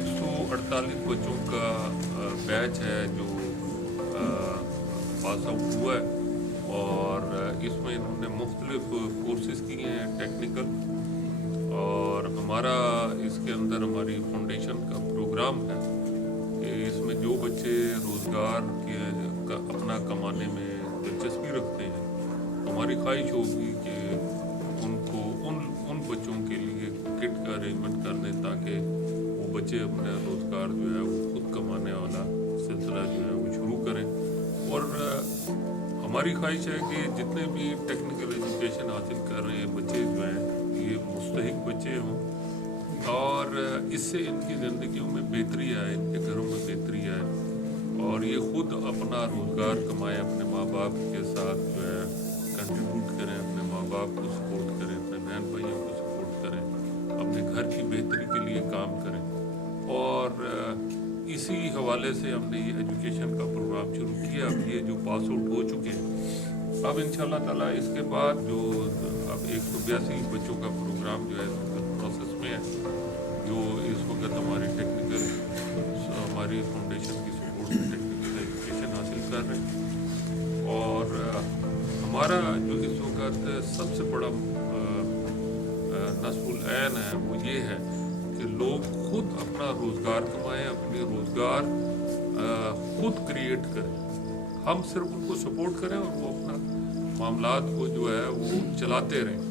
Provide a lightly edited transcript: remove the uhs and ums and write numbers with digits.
148 बच्चों का बैच है जो पास आउट हुआ है और इसमें इन्होंने मुख्तलिफ कोर्सेज़ किए हैं टेक्निकल, और हमारा इसके अंदर हमारी फाउंडेशन का प्रोग्राम है कि इसमें जो बच्चे रोज़गार के अपना कमाने में दिलचस्पी रखते हैं, हमारी ख्वाहिश होगी कि उनको उन बच्चों के लिए किट का अरेंजमेंट कर दें ताकि वो बच्चे अपना रोज़गार जो है वो खुद कमाने वाला सिलसिला जो है वो शुरू करें। और हमारी ख्वाहिश है कि जितने भी टेक्निकल एजुकेशन हासिल कर रहे हैं बच्चे जो हैं ये मुस्तहिक बच्चे हों और इससे इनकी ज़िंदगियों में बेहतरी आए, इनके घरों में बेहतरी आए और ये ख़ुद अपना रोज़गार कमाएं, अपने माँ बाप के साथ जो है कंट्रीब्यूट करें, अपने माँ बाप को सपोर्ट करें, अपने बहन भाइयों को सपोर्ट करें, अपने घर की बेहतरी के लिए काम करें। और इसी हवाले से हमने ये एजुकेशन का प्रोग्राम शुरू किया। अब ये जो पास आउट हो चुके हैं, अब इंशाल्लाह ताला इसके बाद जो अब 182 बच्चों का प्रोग्राम जो है प्रोसेस में है, जो इस वक्त हमारी हमारी फाउंडेशन की सपोर्ट से टेक्निकल एजुकेशन हासिल कर रहे हैं। और हमारा जो इस वक्त सबसे बड़ा नस्बुल ऐन है वो ये है कि लोग खुद अपना रोज़गार कमाएं, अपने रोज़गार खुद क्रिएट करें, हम सिर्फ उनको सपोर्ट करें और वो अपना मामलात को जो है वो चलाते रहें।